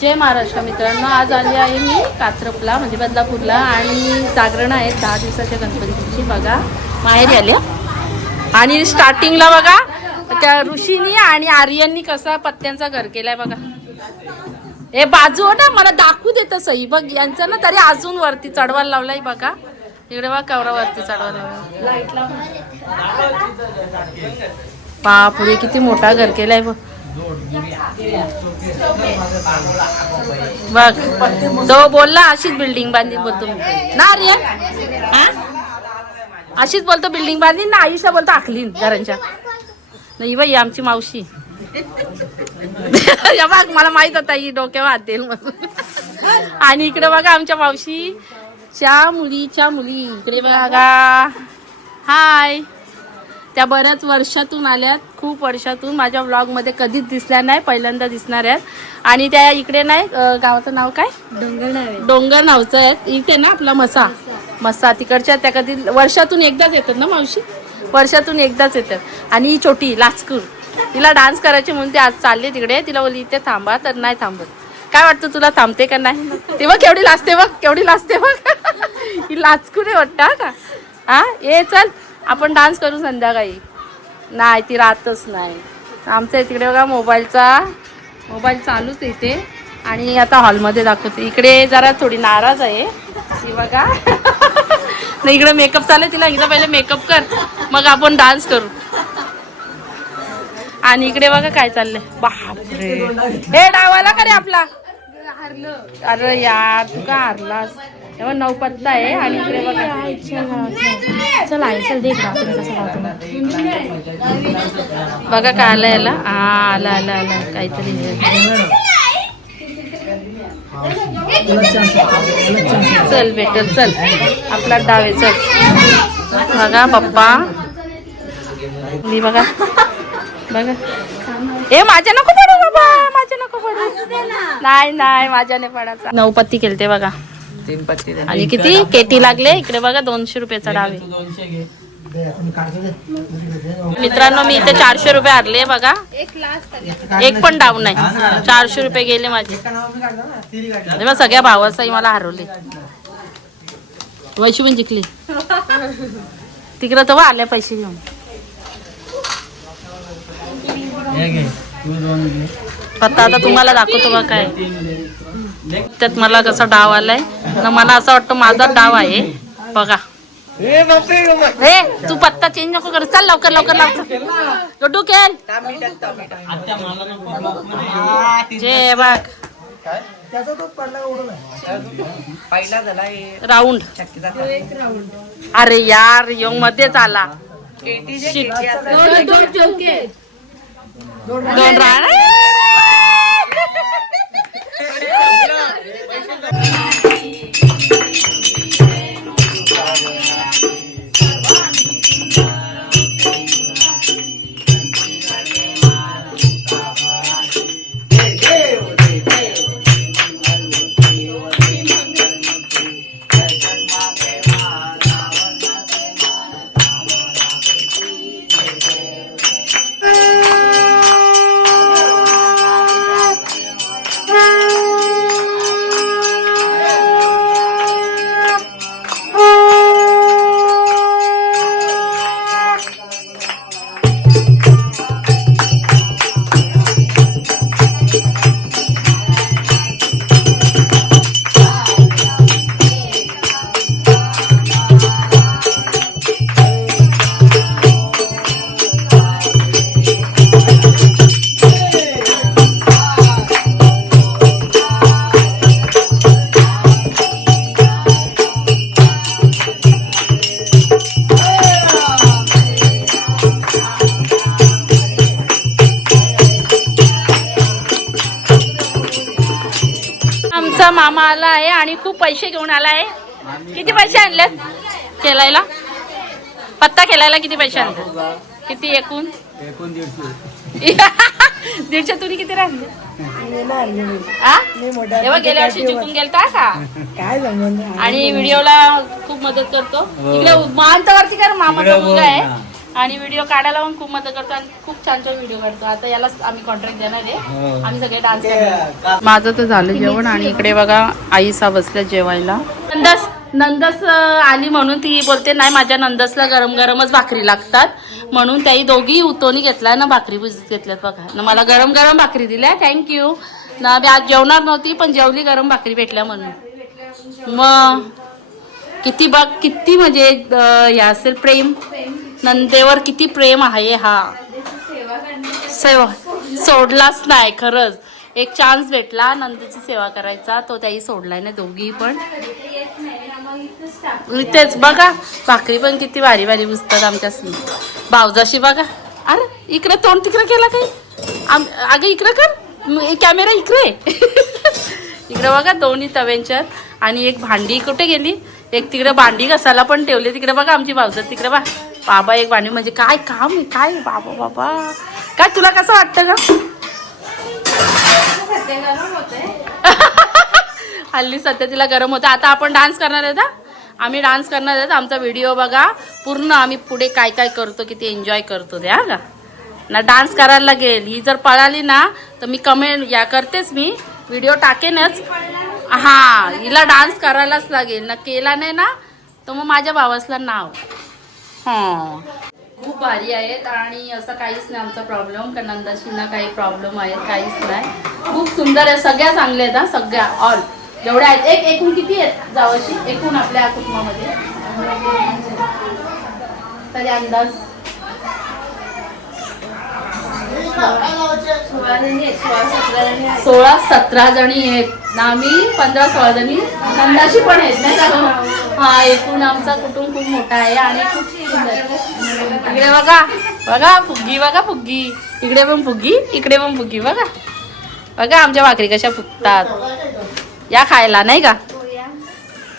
जय महाराष्ट्र मित्रांनो आज आली आहे मी कात्रपला म्हणजे बदलापूरला आणि जागरण आहेत दहा दिवसाच्या गणपतीची बघा. माहेरी आली. आणि स्टार्टिंगला बघा त्या ऋषीनी आणि आर्यननी कसा पत्त्यांचा घर केलाय बघा. हे बाजू हो ना मला दाखवू देत सही बघ यांचं ना तरी अजून वरती चढवायला लावलाय बघा. इकडे बघा कवरा वरती चढवायला लावलाय. लाइट लाव. बापरे किती मोठा घर केलाय बघ. बघ तो बोलला अशीच बिल्डिंग बांधीन बोलतो ना अरे अशीच बोलतो बिल्डिंग बांधीन ना आयुष्या बोलतो आखलीन घरांच्या. नाही बाई आमची मावशी. या बघ मला माहीत होता ही डोक्यावर हात देईल म्हणून. आणि इकडे बघा आमच्या मावशीच्या मुलीच्या मुली इकडे बघा. हाय त्या बऱ्याच वर्षातून आल्यात खूप वर्षातून. माझ्या ब्लॉगमध्ये कधीच दिसल्या नाही पहिल्यांदा दिसणार आहेत. आणि त्या इकडे नाही गावाचं नाव काय? डोंगर डोंगर नावचं आहे. इथे ना आपला मसा मसा तिकडच्या त्या कधी वर्षातून एकदाच येतात ना मावशी? वर्षातून एकदाच येतात. आणि ही छोटी लाचकूर तिला डान्स करायची म्हणून ती आज चालली तिकडे. तिला बोलली इथे थांबा. तर नाही थांबत. काय वाटतं तुला थांबते का नाही? ते बघ केवढी लाजते बघ केवढी लाजते बघ. ही लाचकूर आहे वाटतं का? हा ये चल. आपण डान्स करू संध्याकाळी. नाही ती राहतच नाही. आमच्या तिकडे बघा मोबाईलचा मोबाईल चालूच इथे. आणि आता हॉलमध्ये दाखवते. इकडे जरा थोडी नाराज आहे. ती बघा. नाही इकडे मेकअप चालू आहे तिला इकडं पहिले मेकअप कर. मग आपण डान्स करू. आणि इकडे बघा काय चाललंय. बापरे. हे डावाला का रे आपला? अरे यार तू का हारलास? तेव्हा नऊ पत्ता आहे आणि इकडे बघा. चल आहे चल देख. बघा काय आलं याला? हा आला आला आला. काहीतरी हे. चल बेटर चल आपला डावे चल. बघा पप्पा. मी बघा. बघा. ए माझ्या नको पडू बाबा. माझ्या नको पडू. नाही नाही माझ्या नाही पडायचा. नऊ पत्ती केलते बघा. तीन पत्ती दे. आणि किती? केटी लागले इकडे बघा दोनशे रुपयाचा डावे. तू दोनशे घे. मित्रांनो मी इथे चारशे रुपये हरले बघा. एक पण डाऊन नाही. चारशे रुपये गेले माझे. तेव्हा सगळ्या भावाचाही मला हरवले. वैशू पण जिंकली. तिकडं तेव्हा आल्या पैसे घेऊन. हे घे तू दोन घे. आता आता तुम्हाला दाखवतो बघा काय. तीन घे त्यात मला कसा डाव आलाय? ना मला असं वाटतं माझा डाव आहे. बघा. ए तू पत्ता चेंज नको कर. चल लवकर लवकर लवकर. गड्डू नको जे बघ पहिला झाला हे. राऊंड. अरे यार यो मध्येच आला. दोन राहणार आमचा मामा आला आहे आणि खूप पैसे घेऊन आला आहे. किती पैसे आणलेत? केलायला? पत्ता केलायला किती पैसे आणले किती एकूण? एकूण दीडशे दीडशे तुम्ही किती राहिले? तेव्हा गेल्या वर्षी जिंकून गेलता का? काय आणि व्हिडिओला खूप मदत करतो. इकडे मानतावरती कर मामाचा मुलगा आहे. आणि व्हिडिओ काढायला पण खूप मदत करतो आणि खूप छान छान व्हिडिओ काढतो. आता यालाच आम्ही कॉन्ट्रॅक्ट देणार आहे. आम्ही सगळे डान्स करणार माझं तर झालं जेवण आणि इकडे बघा आई सा बसल्या जेवायला. नंदस नंदस आली म्हणून ती बोलते नाही माझ्या नंदसला गरम गरमच भाकरी लागतात. म्हणून त्याही दोघी उतोनी घेतलाय ना भाकरी बुजत घेतल्यात बघा. न मला गरम गरम भाकरी दिल्या थँक्यू ना मी आज जेवणार नव्हती पण जेवली गरम भाकरी भेटल्या म्हणून. मग किती बघ किती म्हणजे हे असेल प्रेम? नंदेवर किती प्रेम आहे हा. सेवा सोडलाच नाही खरंच. एक चान्स भेटला नंदेची सेवा करायचा तो त्याही सोडलाय ना दोघी पण. तेच बघा भाकरी पण किती भारी भारी बुजतात आमच्या भावजाशी बघा. अरे इकडे तोंड तिकडे केला काही आम अगं इकडे कर. कॅमेरा इकडे. इकडे बघा दोन्ही तव्यांच्यात. आणि एक भांडी कुठे गेली? एक तिकडे भांडी घसायला पण ठेवली. तिकडे बघा आमची भावजत तिकडे बघा. बाबा एक वाणी म्हणजे काय काम आहे? काय बाबा बाबा? काय तुला कसं वाटतं का हल्ली सध्या तिला गरम होतं. आता आपण डान्स करणार आहेत आम्ही डान्स करणार आहेत. आमचा व्हिडिओ बघा. पूर्ण आम्ही पुढे काय काय करतो किती एन्जॉय करतो ते हा का ना डान्स करायला लागेल. ही जर पळाली ना तर मी कमेंट या करतेच मी. व्हिडिओ टाकेनच. हां हिला डान्स करायलाच लागेल. ना केला नाही ना तर मग माझ्या भावासला नाव. हां. खूप भारी आहेत आणि असं काहीच नाही आमचा प्रॉब्लेम का नंदाशींना काही प्रॉब्लेम आहेत काहीच नाही. खूप सुंदर आहे सगळ्या चांगल्या आहेत हा सगळ्या ऑल जेवढ्या आहेत. एक एकूण किती आहेत जावशी? एकूण आपल्या कुटुंबामध्ये. तरी अंदाज? सोळा सतरा जणी आहेत. ना आम्ही पंधरा सोळा जणी. नंदाशी पण आहेत नाही का? हा एकूण आमचा कुटुंब खूप मोठा आहे आणि खूप सुंदर इकडे बघा बघा फुग्गी बघा फुग्गी. इकडे पण फुग्गी इकडे पण फुग्गी बघा. बघा आमच्या भाकरी कशा फुगतात. या खायला नाही का?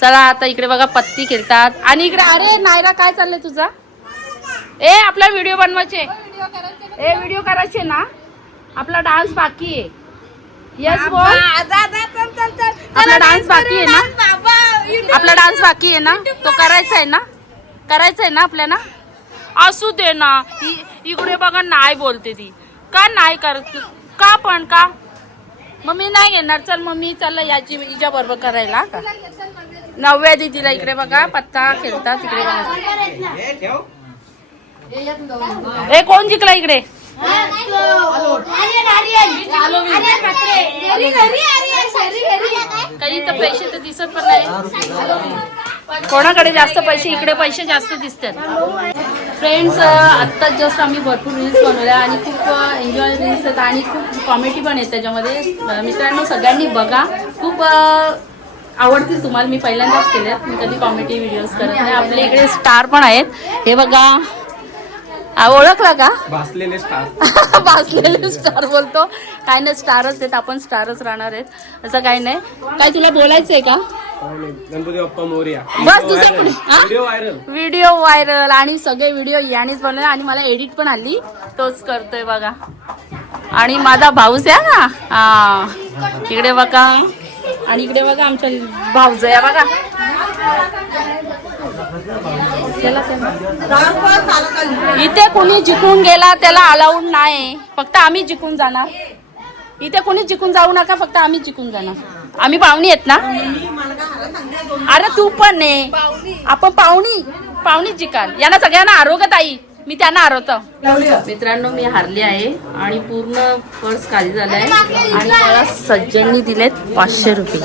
चला आता इकडे बघा पत्ती खेळतात. आणि इकडे अरे नायरा काय चाललंय तुझा? ए आपला व्हिडिओ बनवायचे. ए व्हिडिओ करायचे ना? आपला डान्स बाकी आहे. यस आपला डान्स बाकी आहे ना? आपला डान्स बाकी आहे ना? तो करायचा आहे ना? करायचा आहे ना आपल्याला? असू दे ना. इकडे बघा नाही बोलते ती. का नाही करत? का पण का? मग मी नाही घेणार चल मग मी चाललं याची हिच्या बरोबर करायला का? नवव्या दिदीला इकडे बघा पत्ता खेळतात इकडे बघा. हे कोण जिंकला इकडे? काही तर पैसे तर दिसत पण नाही कोणाकडे जास्त पैसे इकडे पैसे जास्त दिसतात. फ्रेंड्स आत्ताच जस्ट आम्ही भरपूर रील्स बनवल्या आणि खूप एन्जॉय रील्स आहेत आणि खूप कॉमेडी पण आहे त्याच्यामध्ये. मित्रांनो सगळ्यांनी बघा. खूप आवडतील तुम्हाला. मी पहिल्यांदाच केल्यात मी कधी कॉमेडी व्हिडिओज करत नाही. आपल्या इकडे स्टार पण आहेत. हे बघा. ओळखला का? भासलेले स्टार भासलेले स्टार बोलतो. काय नाही स्टारच आहेत. आपण स्टारच राहणार आहेत. असं काही नाही. काय तुला बोलायचंय का? गणपती बाप्पा मोर्या. बस तुझं पुढे? व्हिडिओ व्हायरल आणि सगळे व्हिडिओ यानेच बनवले. आणि मला एडिट पण आली. तोच करतोय बघा. आणि माझा भाऊच आहे ना? हा. इकडे बघा. आणि इकडे बघा आमच्या भाऊज आहे बघा. इथे कोणी जिंकून गेला त्याला अलाउड नाही. फक्त आम्ही जिंकून जाणार. इथे कोणी जिंकून जाऊ नका फक्त आम्ही जिंकून जाणार. आम्ही पाहुणी आहेत ना? अरे तू पण ने आपण पाहुणी. पाहुणीच जिकाल. यांना सगळ्यांना आरोग्य ताई. मी त्यांना आरवतो मित्रांनो मी हारली आहे आणि पूर्ण पर्स खाली झालाय आणि मला सज्जननी दिलेत पाचशे रुपये.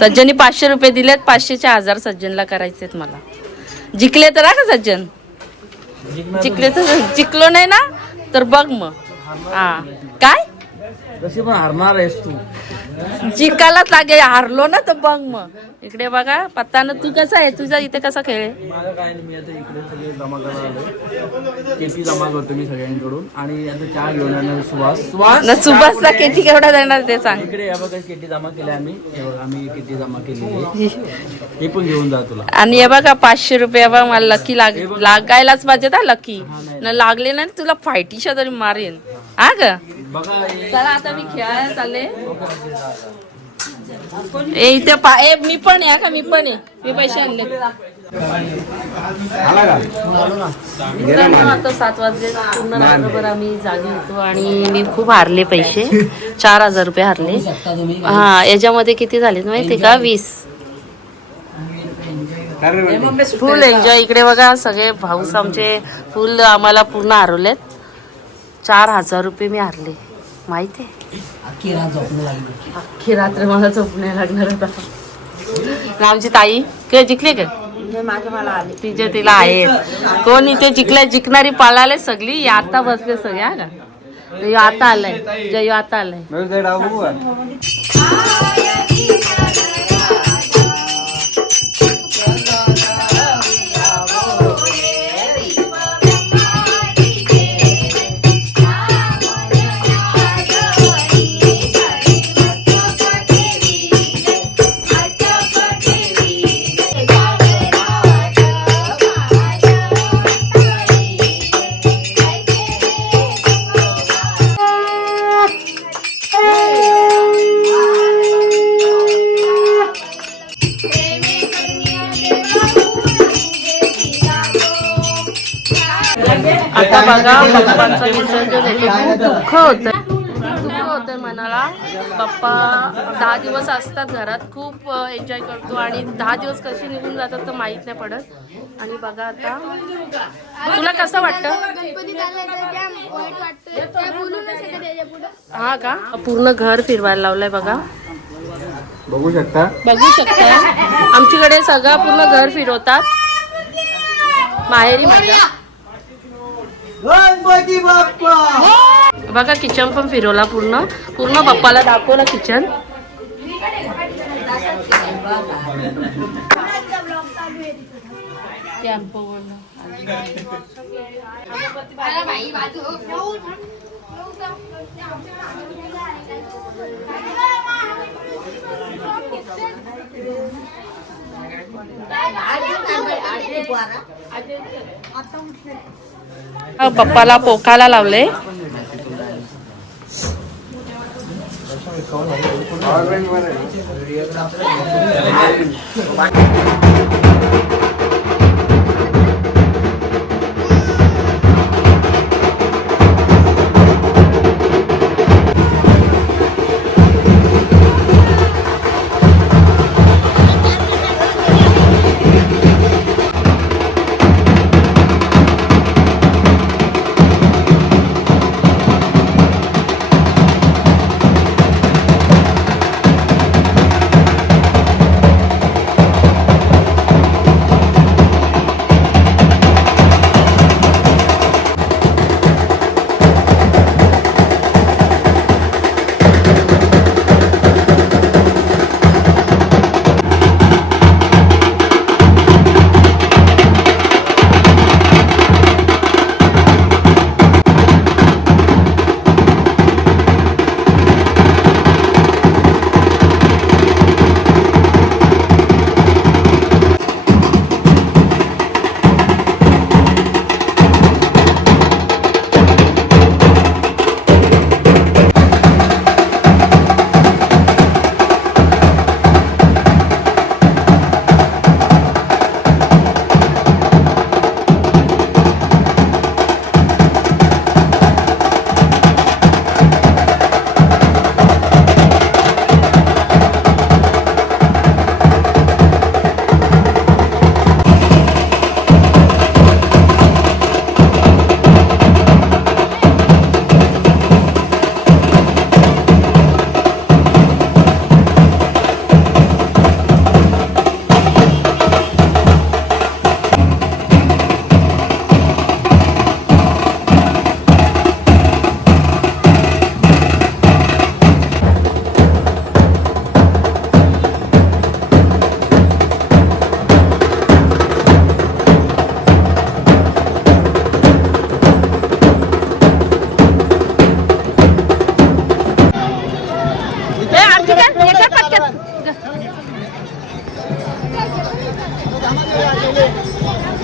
सज्जननी पाचशे रुपये दिलेत पाचशेचे हजार सज्जनला करायचेत मला. जिंकले तर का सज्जन. जिंकले तर जिंकलो नाही ना तर बघ मग. हा. काय? पण हरणार आहेस तू. जिंकायलाच लागे हारलो ना तर बघ मग. इकडे बघा पत्तानं तू कसा आहे? तुझा इथे कसा खेळ आहे? माझं काय नाही मी आता इकडे सगळे जमा करायला आलोय. केटी जमा करतो मी सगळ्यांकडून. आणि आता चहा घेऊन येणार सुवास ना सुभाषला केटी केवढा देणार ते सांग. इकडे या बघा केटी जमा केल्या आम्ही. हे बघा, आम्ही केटी जमा आहे. हे पण घेऊन जा तुला. आणि हे बघा पाचशे रुपये बघा मला लकी लाग लागायलाच पाहिजे ना लकी न लागले नाही तुला फायटीच्या तरी मारेन. हा ग. चला आता मी खेळायला चालले. ए इथे पा ए मी पण या का? मी पण आहे मी पैसे आणले. आता सात वाजले. पूर्ण रात्रभर आम्ही जागे होतो आणि मी खूप हारले पैसे. चार हजार रुपये हारले. हा याच्यामध्ये किती झाले? माहिती का? वीस. फुल एन्जॉय इकडे बघा सगळे भाऊस आमचे फुल आम्हाला पूर्ण हरवलेत. चार हजार रुपये मी हारले. माहिती आहे? अख्खी रात्र मला झोपणे लागणार होता आमची ताई काय जिंकले का? तिचे तिला आहेत. कोण इथे जिंकल्या जिंकणारी पळाले सगळी. आता बसले सगळे हा का? आता आलाय. जय आता आलाय. दुःख होत दुःख होतंय मनाला. बाप्पा दहा दिवस असतात घरात. खूप एन्जॉय करतो. आणि दहा दिवस कशी निघून जातात तर माहीत नाही पडत. आणि बघा आता. तुला कसं वाटतं? हा का? पूर्ण घर फिरवायला लावलंय बघा. बघू शकता. बघू शकता. आमच्याकडे सगळं पूर्ण घर फिरवतात. माहेरी माझ्या. बघा किचन पण फिरवला पूर्ण पूर्ण बाप्पाला दाखवला किचन बाई पप्पाला पोकाला लावले.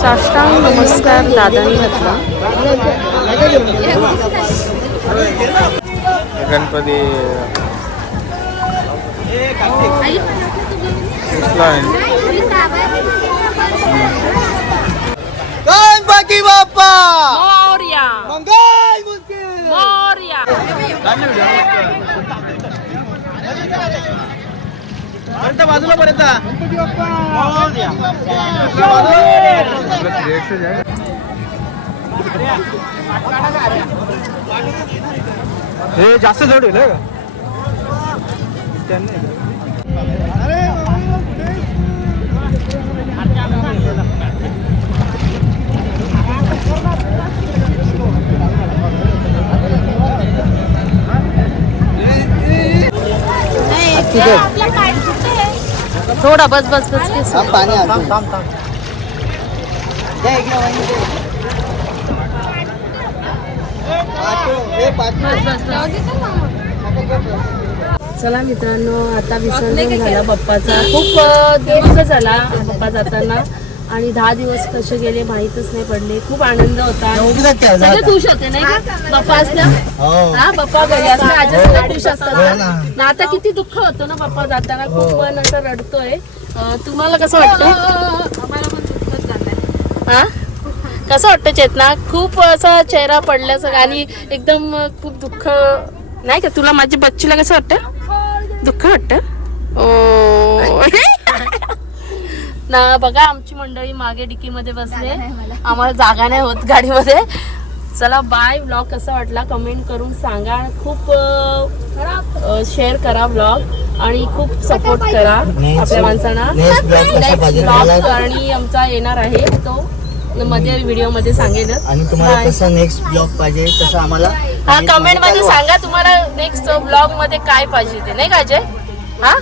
साष्टांग नमस्कार दादांनी घातला गणपती गणपती बाप्पा मोर्या मंगल मूर्ती मोर्या बाजूला पर्यंत हे जास्त जड होईल हं का? थोडा बस बस बस केस. पाणी थांब थांब थांब. चला मित्रांनो आता विसर्जन झाला बाप्पाचा. खूप अ, दिवस झाला बाप्पा जाताना. आणि दहा दिवस कसे गेले माहीतच नाही पडले. खूप आनंद होता. सगळे खुश होते नाही का? बाप्पा असल्या हा. बाप्पा सगळे खुश असतात ना. ना. आता किती दुःख होतं ना बाप्पा जाताना. खूप पण असं रडतोय. तुम्हाला कसं वाटतं हा कसं वाटतं चेतना? खूप असा चेहरा पडल्याचं आणि एकदम खूप दुःख नाही का? तुला माझ्या बच्चूला कसं वाटतं? दुःख वाटतं? ओ. ना बघा आमची मंडळी मागे डिकीमध्ये बसले आम्हाला जागा नाही होत गाडीमध्ये. चला बाय ब्लॉग कसा वाटला कमेंट करून सांगा खूप शेअर करा ब्लॉग आणि खूप सपोर्ट करा आपल्या माणसांना. ब्लॉग आणि आमचा येणार आहे. तो मध्ये व्हिडिओमध्ये सांगेलच आणि तुम्हाला. कसं नेक्स्ट ब्लॉग पाहिजे तसं आम्हाला हा कमेंटमध्ये सांगा तुम्हाला नेक्स्ट ब्लॉगमध्ये काय पाहिजे ते. नाही का अजय? हा.